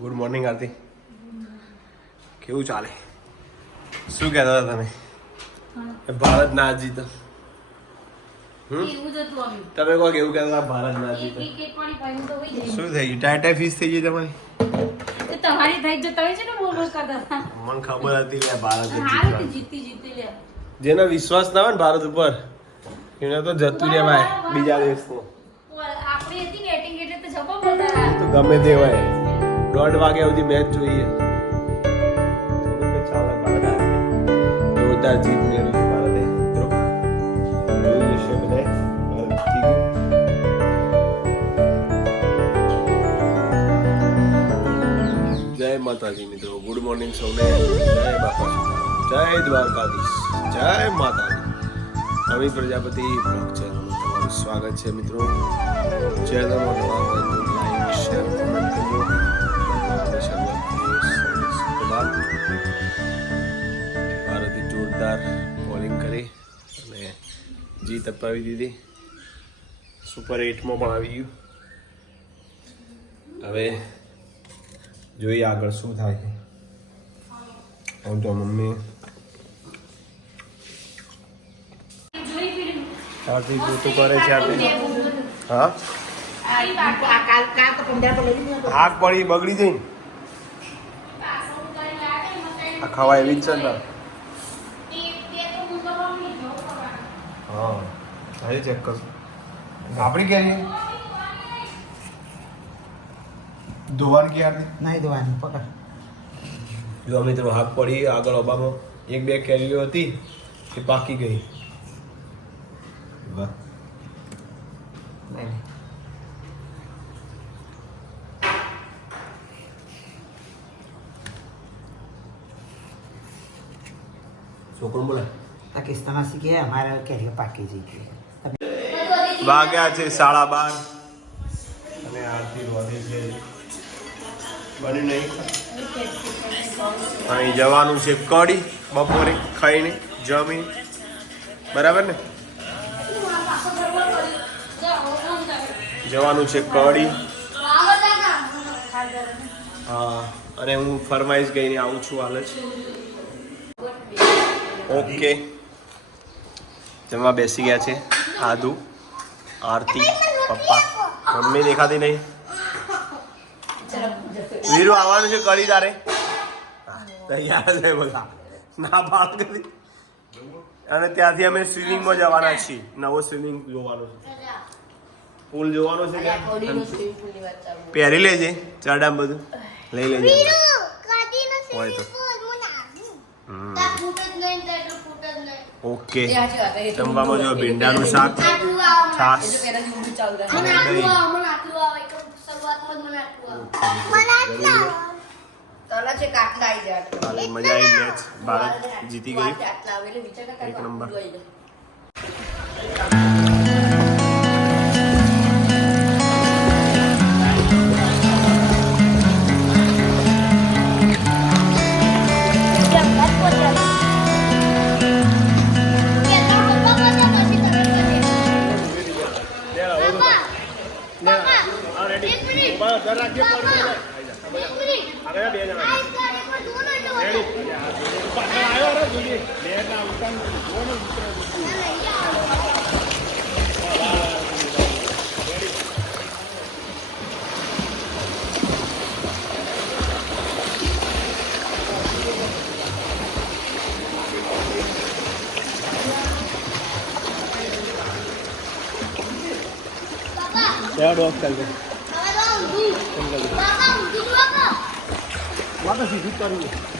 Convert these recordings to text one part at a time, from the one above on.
Good morning આરતી કેવું ચાલે? શું કહેતા હતા તમે? ભારત ના જીતો. તમે કહો કેવું કહેતા હતા ભારત ના જીતો. શું થઈ ગયું? ટાટા ફીસ થઈ ગઈ તમારી? તમારી થઈ જતા હોય છે ને બોલ બોલ કરતા હતા. મને ખબર હતી લે ભારત. જીતી જીતી લે. જેનો વિશ્વાસ ના હોય ને ભારત ઉપર એને તો જતું રહેવાય બીજા બોલ, આપણી હતી એટલે તો ગમે તે હોય. દોઢ વાગે સુધી મેચ જોઈએ. જોરદાર જીત. જય માતાજી મિત્રો. ગુડ મોર્નિંગ સૌને. જય બાપા જય દ્વારકાધીશ. જય માતાજી. અમી પ્રજાપતિ તમારું સ્વાગત છે મિત્રો. ચેનલમાં શેર જીત તપાવી દીધી. સુપર એટમાં પણ આવી ગયું. હવે જોઈએ આગળ શું થાય આમ તો મમ્મી. બગડી જઈ ખાવા ખવાય એવી જ છે ને હા હજી ચેક કર આપણી કેરી ધોવાની ક્યારે નહીં ધોવાની પકડ. જો મિત્રો હાથ પડી આગળ ઓબામાં એક બે કેરીઓ હતી એ પાકી ગઈ. વાહ. છોકરો બોલે. પાકિસ્તાનમાં શીખે અમારે કેરીઓ પાકી જઈ ગઈ વાગ્યા છે સાડા બાર. અને આરતી રોધે છે. બની નહીં. અહીં જવાનું છે કડી બપોરે ખાઈને જમી બરાબર ને? જવાનું છે કડી હા અને હું ફરમાઈશ ગઈને આવું છું હાલ જ. ઓકે. જમવા બેસી ગયા છે. આદુ આરતી પપ્પા. મમ્મી દેખાતી નહીં. વીરુ આવવાનું છે કરી તારે. તૈયાર છે બધા. ના પાડ કરી અને ત્યાંથી અમે સ્વિમિંગમાં જવાના છીએ. નવો સ્વિમિંગ જોવાનો છે. પુલ જોવાનો છે પહેરી લેજે ચડામ બધું. લઈ લેજે. હોય તો. હમ. ઓકે. જમવામાં જો ભીંડાનું શાક છાસ અને દહીં મજા આવી મેચ. ભારત જીતી ગઈ. એક નંબર. ડોગ ચાલતો વાતો સીધું કરવું રેડી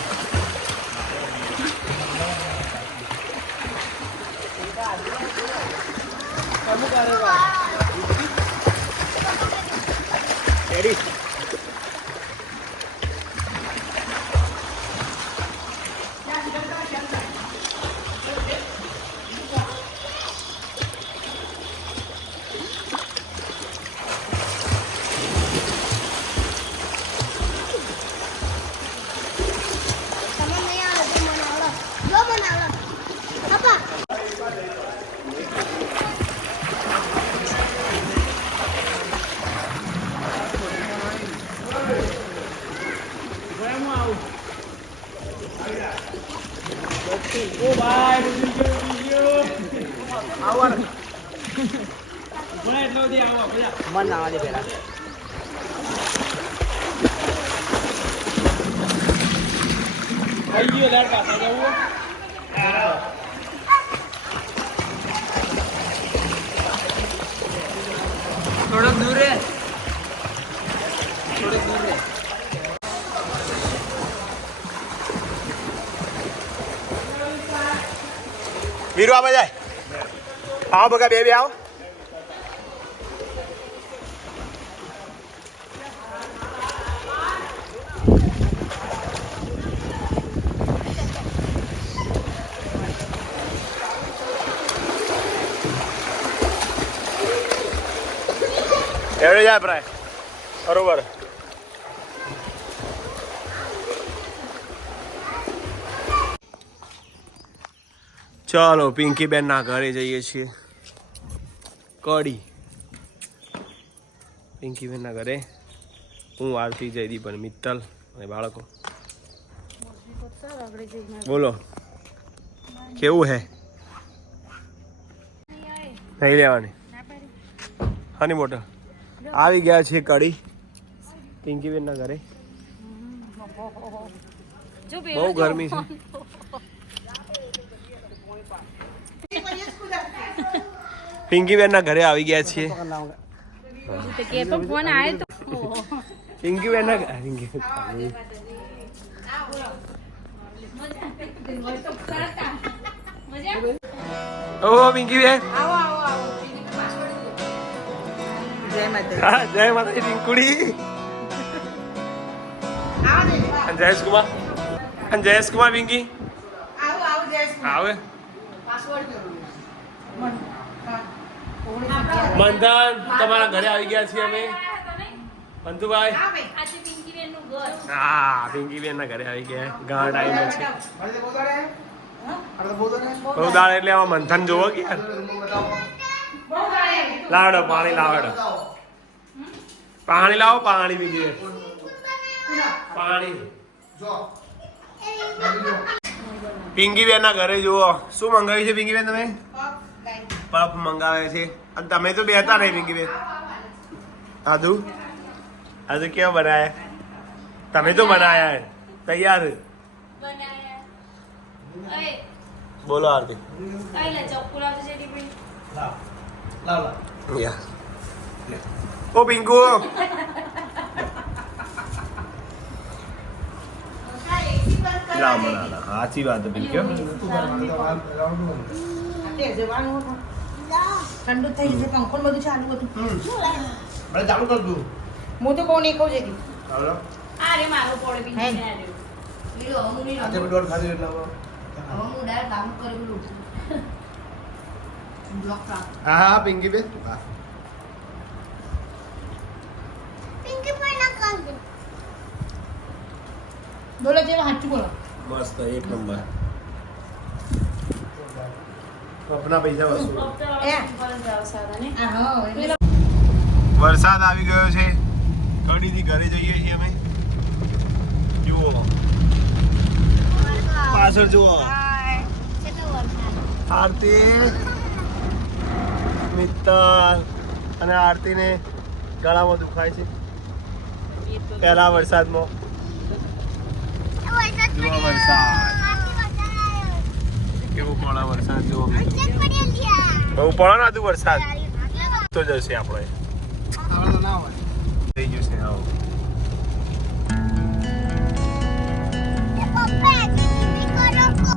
મન નાવા દે પેલા થોડોક દૂર રે થોડોક દૂર રે વીરુ આ જાય. આવો બગા બે બે આવો. એવડે જાય પ્રાય બરોબર ચાલો પિંકી બેન ના ઘરે જઈએ છીએ. કડી. પિંકી બેન ના ઘરે. હું આરતી જયદીપ અને મિત્તલ અને બાળકો. બોલો. કેવું હે? નહીં લેવાની. હાની બોટલ. આવી ગયા છે કડી. પિંકી બેન ના ઘરે. જો બહુ ગરમી છે. પિંકી બેન ના ઘરે આવી ગયા છીએ. તો કે પણ ફોન આવ્યો તો. પિંકી બેન ના ઘરે પિંકી બેન. મજા. ઓહો પિંકી બેન. આવો આવો આવો જય માતા હા જય માતાજી પિંકુડી અને જયેશ કુમાર. અને જયેશ કુમાર પિંકી આવો મંધન મંથન તમારા ઘરે આવી ગયા છીએ અમે. ઘર. હા પિંકી બેન ના ઘરે આવી ગયા. ઘણા ટાઈમ છે. બહુ દાળ એટલે આમાં મંથન જોવો કે યાર લાવડો પાણી લાવડો. પાણી લાવો પાણી બીજું પાણી. પિંકી બેન ના ઘરે જુઓ. શું મંગાવ્યું છે પિંકી બેન તમે? પફ મંગાવે છે. અને તમે તો બેતા નહીં પિંકી બેન. આદુ? આદુ કેવા બનાયા? તમે તો બનાયા તૈયાર? બોલો આરતી. લાવ લે ઓ પિંકુ લાવ મના લા સાચી વાત છે કેમ ઠંડુ થઈ જશે પંખો બધું ચાલુ હતું મને ચાલુ કર દઉં હું તો ખાઉં છે ચાલો આ રે મારો પોળે હું હે. બેન આ રહ્યો. હા હા પિંકી બેન હા બોલો જેવું સાચું બોલો મસ્ત એક નંબર પફના પૈસા વસૂલ એ. પર જાવ સારા ને આ હા વરસાદ આવી ગયો છે. કડીથી ઘરે જઈએ છીએ અમે. જુઓ. પાછળ જુઓ. આરતી. મિત્તલ અને આરતીને ગળામાં દુખાય છે. પહેલા વરસાદમાં. જુઓ વરસાદ. કેવો પડે વરસાદ જુઓ. બહુ પડો ને આદુ વરસાદ? તો જશે આપણે